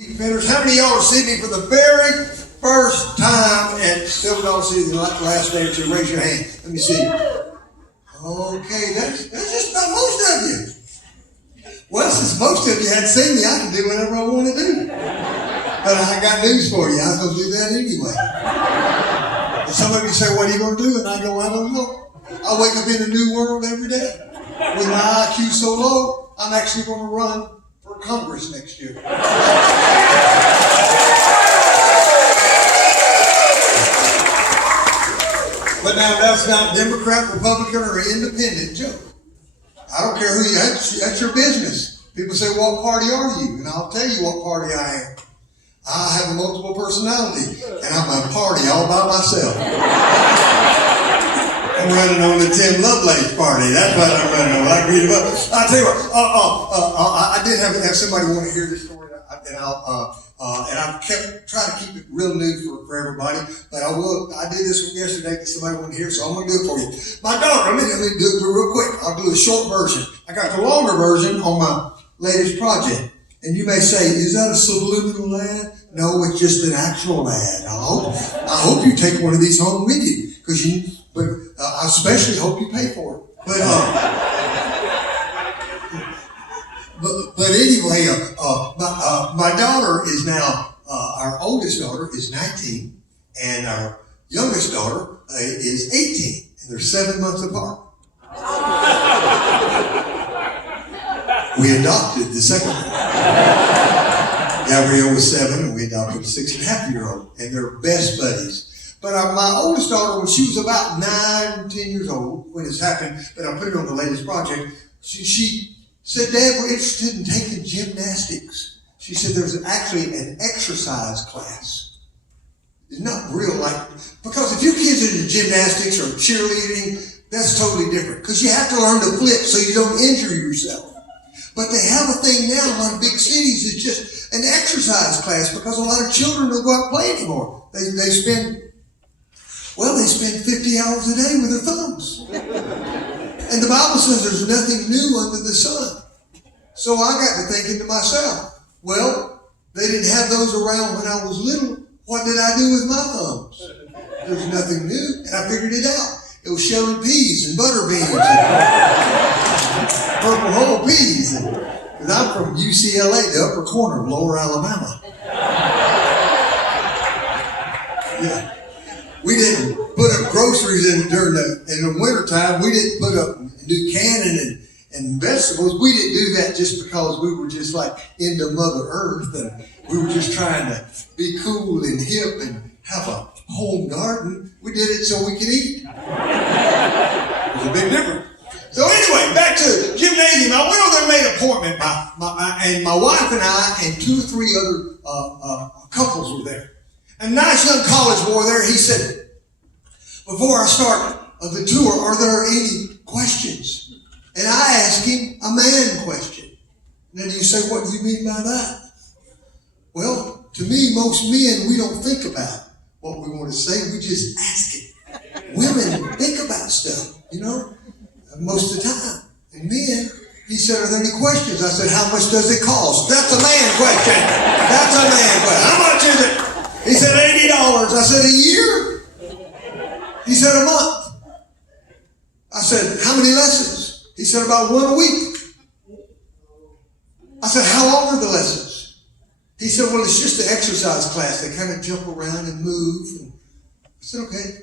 How many of y'all are seeing me for the very first time at Silver City the last day or two? Raise your hand. Let me see. Okay, that's just about most of you. Well, since most of you hadn't seen me, I can do whatever I want to do. But I got news for you. I'm going to do that anyway. And some of you say, what are you going to do? And I go, I don't know. I wake up in a new world every day. With my IQ so low, I'm actually going to run for Congress next year. But now that's not Democrat, Republican, or independent joke. I don't care who you are. That's your business. People say, what party are you? And I'll tell you what party I am. I have a multiple personality, and I'm a party all by myself. I'm running on the Tim Lovelace party. That's what I'm running on. I tell you what, I did have somebody want to hear this story, and I've kept trying to keep it real new for everybody. But I did this one yesterday because somebody wanted to hear, so I'm going to do it for you. My daughter, let me do it real quick. I'll do a short version. I got the longer version on my latest project. And you may say, is that a subliminal ad? No, it's just an actual ad. I hope you take one of these home with you, but I especially hope you pay for it. But anyway, my daughter is now, our oldest daughter is 19, and our youngest daughter is 18, and they're 7 months apart. We adopted the second one. Gabrielle was 7, and we adopted a 6.5-year-old, and they're best buddies. But my oldest daughter, when she was about 9, 10 years old, when this happened, but I put it on the latest project, she said, Dad, we're interested in taking gymnastics. She said there's actually an exercise class. It's not real because if your kids are in gymnastics or cheerleading, that's totally different. Because you have to learn to flip so you don't injure yourself. But they have a thing now in a lot of big cities. It's just an exercise class because a lot of children don't go out and play anymore. They spend 50 hours a day with their thumbs. And the Bible says there's nothing new under the sun. So I got to thinking to myself, well, they didn't have those around when I was little. What did I do with my thumbs? There's nothing new. And I figured it out. It was shelling peas and butter beans and purple whole peas. Because I'm from UCLA, the upper corner of Lower Alabama. Yeah. We didn't put up groceries in the wintertime. We didn't put up new canning and vegetables. We didn't do that just because we were just like into Mother Earth and we were just trying to be cool and hip and have a home garden. We did it so we could eat. There's a big difference. So anyway, back to gymnasium. I went over there and made an appointment. My wife and I and 2 or 3 other couples were there. A nice young college boy there, he said, before I start the tour, are there any questions? And I asked him a man question. And then you say, what do you mean by that? Well, to me, most men, we don't think about what we want to say. We just ask it. Women think about stuff, most of the time. And men, he said, are there any questions? I said, how much does it cost? That's a man question. That's a man question. How much is it? He said, $80. I said, a year? He said, a month. I said, how many lessons? He said, about 1 a week. I said, how long are the lessons? He said, well, it's just an exercise class. They kind of jump around and move. And I said, okay.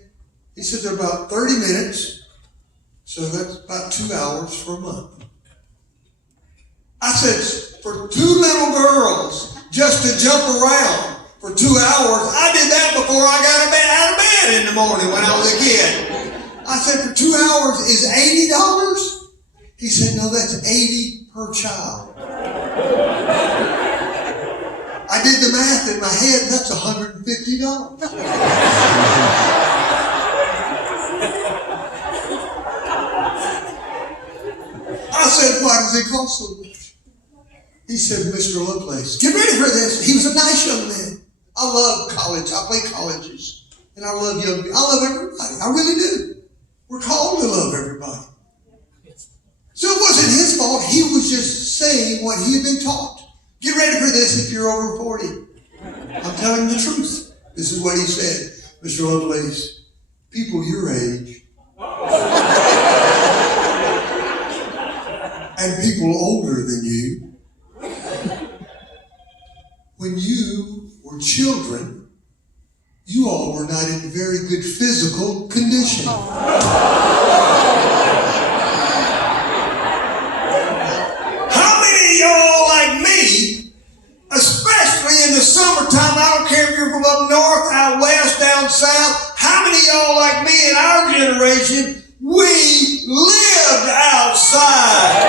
He said, they're about 30 minutes. So that's about 2 hours for a month. I said, for 2 little girls just to jump around for 2 hours, I did that before I got out of bed in the morning when I was a kid. I said, for 2 hours is $80? He said, no, that's $80 per child. I did the math in my head, that's $150. I said, why does it cost so much? He said, Mr. Lovelace, get ready for this. He was a nice young man. I love college. I play colleges. And I love young people. I love everybody. I really do. We're called to love everybody. So it wasn't his fault. He was just saying what he had been taught. Get ready for this if you're over 40. I'm telling the truth. This is what he said. Mr. Lovelace, people your age and people older than you, when you were children, you all were not in very good physical condition. How many of y'all like me, especially in the summertime, I don't care if you're from up north, out west, down south, how many of y'all like me in our generation, we lived outside,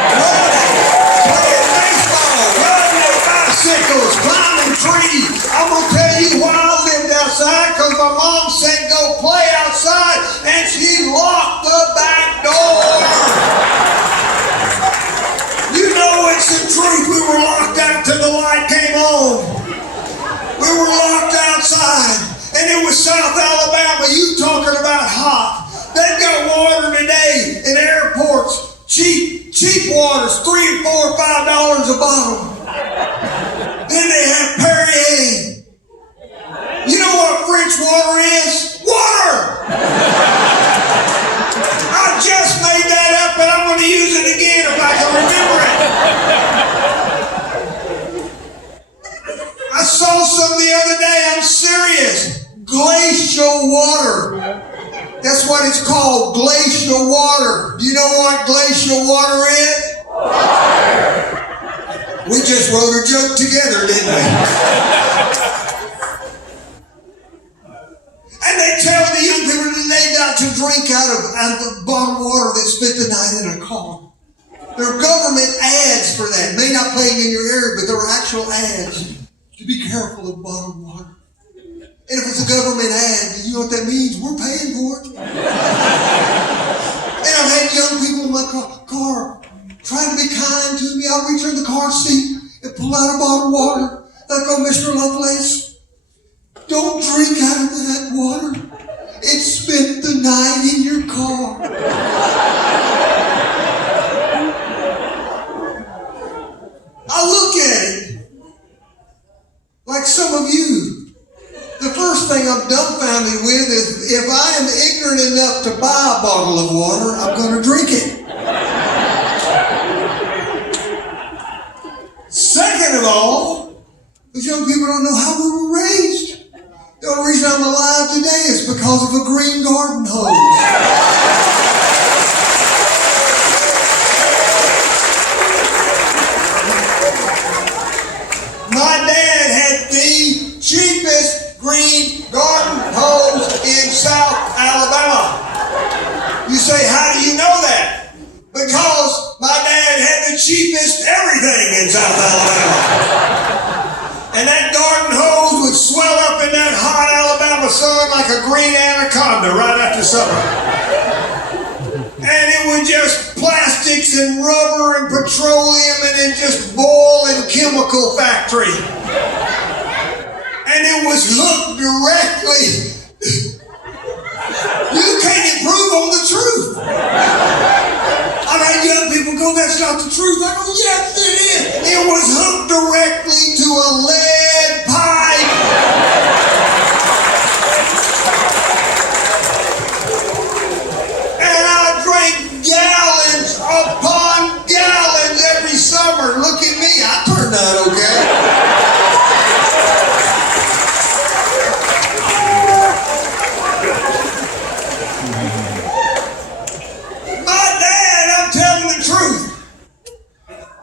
playing baseball, riding their bicycles, climbing trees. I'm going to tell you why I lived outside, because my mom said go play outside, and she locked the back door. You know it's the truth. We were locked out till the light came on. We were locked outside, and it was South Alabama. You talking about hot. They've got water today in airports. Cheap waters, $3 and $4 and $5 a bottle. Then they have Perrier. You know what French water is? Water! I just made that up, and I'm going to use it again if I can remember it. I saw some the other day. I'm serious. Glacier Water. That's what it's called, glacier water. Do you know what glacier water is? Water. We just wrote a joke together, didn't we? And they tell the young people that they got to drink out of bottled water that spent the night in a car. There are government ads for that. May not play in your area, but there are actual ads to be careful of bottled water. And if it's a government ad, you know what that means? We're paying for it. And I've had young people in my car trying to be kind to me. I'll reach in the car seat and pull out a bottle of water. Like, oh, Mr. Lovelace, don't drink out of that water. It spent the night in your car. I look at it like some of you. The first thing I'm dumbfounded with is if I am ignorant enough to buy a bottle of water, I'm going to drink it. Second of all, these young people don't know how we were raised. The only reason I'm alive today is because of a green garden hose. My dad had the cheapest green garden hose in South Alabama. You say, how do you know that? Because my dad had the cheapest everything in South Alabama. And that garden hose would swell up in that hot Alabama sun like a green anaconda right after supper. And it would just plastics and rubber and petroleum and it just boil in chemical factory. And it was hooked directly. You can't improve on the truth. I've had young people go, that's not the truth. I go, yes, it is. It was hooked directly to a lead pipe. And I drank gallons upon gallons every summer. Look at me, I turned out okay.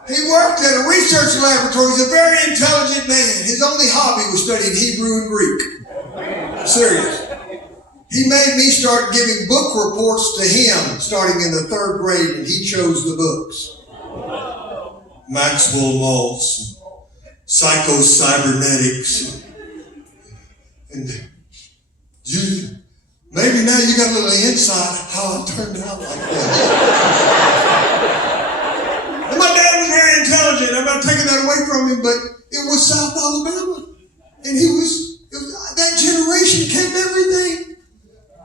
He worked at a research laboratory. He's a very intelligent man. His only hobby was studying Hebrew and Greek. I'm serious. He made me start giving book reports to him starting in the 3rd grade, and he chose the books. Maxwell Maltz, Psycho-Cybernetics. And maybe now you got a little insight how I turned out like that. My dad was very intelligent. I'm not taking that away from him, but it was South Alabama. And that generation kept everything.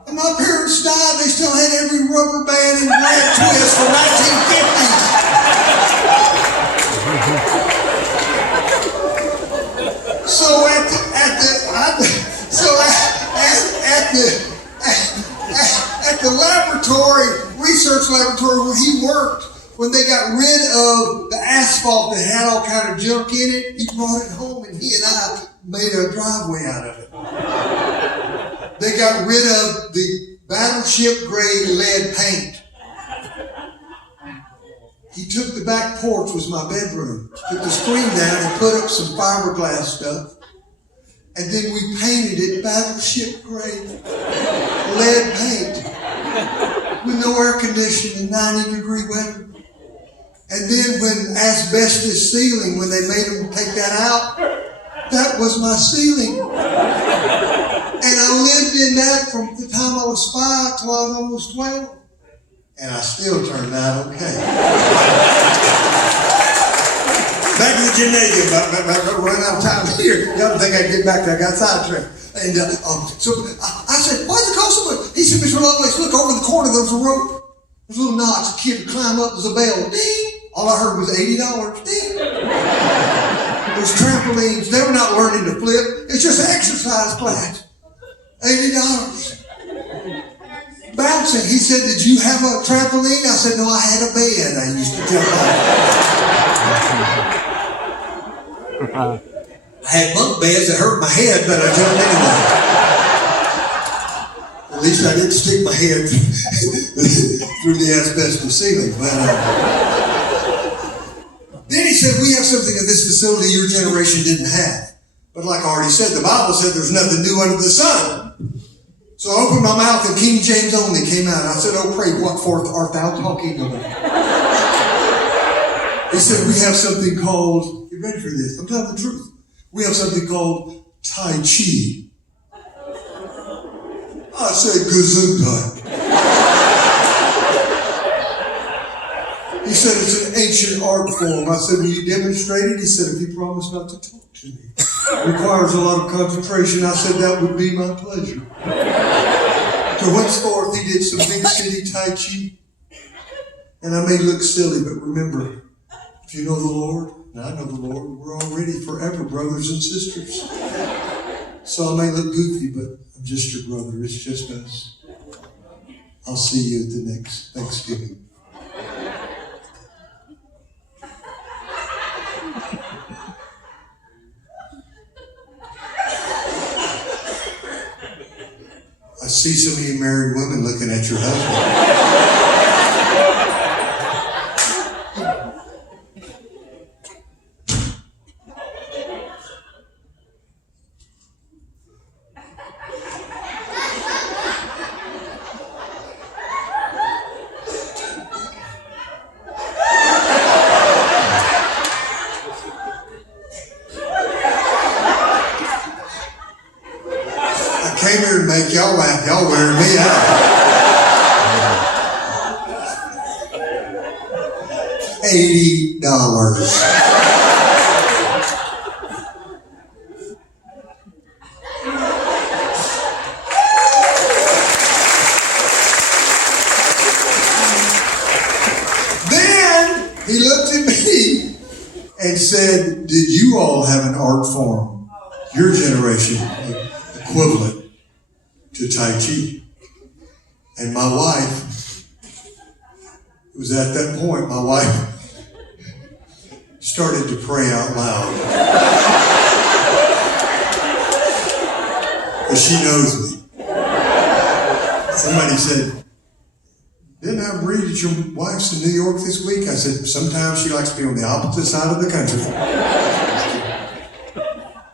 And my parents died, they still had every rubber band and grand twist from 1950s. at the laboratory, research laboratory where he worked, when they got rid of the asphalt that had all kind of junk in it, he brought it home and he and I made a driveway out of it. They got rid of the battleship gray lead paint. He took the back porch, was my bedroom, took the screen down and put up some fiberglass stuff. And then we painted it battleship gray lead paint with no air conditioning, 90-degree weather. And then when asbestos ceiling, when they made them take that out, that was my ceiling. And I lived in that from the time I was 5 till I was almost 12. And I still turned out okay. Back to the gymnasium. I'm running out of time here. Y'all think I'd get back there. I got sidetracked. And so I said, why does it cost so much? He said, Mr. Lovelace, look over in the corner. There's a rope. There's a little notch. A kid would climb up. There's a bell. Ding. All I heard was $80. Ding. There's trampolines. They were not learning to flip. It's just an exercise class. $80. Bouncing. He said, did you have a trampoline? I said, no, I had a bed. I used to jump on. I had bunk beds that hurt my head, but I jumped anyway. At least I didn't stick my head through the asbestos ceiling. Then he said, we have something at this facility your generation didn't have. But like I already said, the Bible said there's nothing new under the sun. So I opened my mouth and King James only came out. I said, oh, pray, what forth art thou talking about? He said, we have something called, get ready for this, I'm telling the truth. We have something called Tai Chi. I said, Gesundheit. He said, it's an ancient art form. I said, will you demonstrate it? He said, if you promise not to talk to me. It requires a lot of concentration. I said, that would be my pleasure. So henceforth, he did some big city Tai Chi. And I may look silly, but remember, if you know the Lord, and I know the Lord, we're already forever brothers and sisters. So I may look goofy, but I'm just your brother. It's just us. I'll see you at the next Thanksgiving. I see some of you married women looking at your husband. I came here to make y'all laugh. Y'all wearing me out. $80. Then he looked at me and said, did you all have an art form, your generation, equivalent to Tai Chi? And my wife, it was at that point, my wife started to pray out loud. But she knows me. Somebody said, didn't I read that your wife's in New York this week? I said, sometimes she likes to be on the opposite side of the country.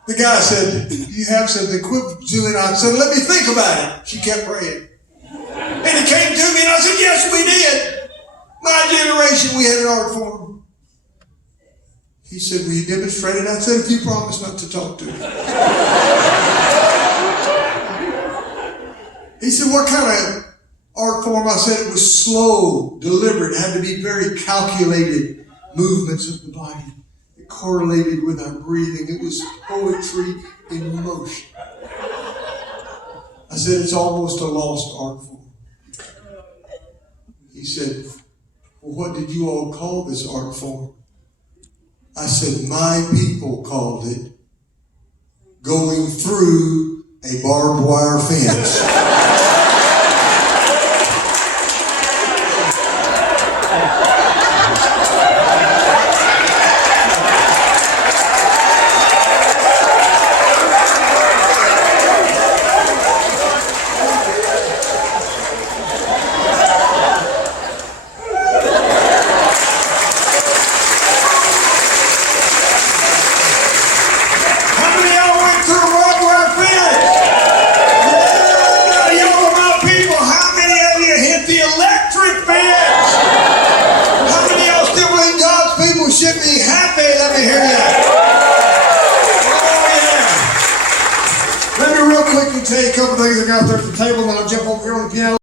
The guy said, do you have something equivalent to it? I said, let me think about it. She kept praying. And it came to me and I said, yes, we did. My generation, we had an art form. He said, will you demonstrate it? I said, if you promise not to talk to me. He said, what kind of art form? I said, it was slow, deliberate, had to be very calculated movements of the body. It correlated with our breathing. It was poetry in motion. I said, it's almost a lost art form. He said, well, what did you all call this art form? I said, my people called it going through a barbed wire fence. Should be happy. Let me hear that. Oh, yeah. Let me real quickly tell you a couple things I got there at the table, and then I'll jump over here on the piano.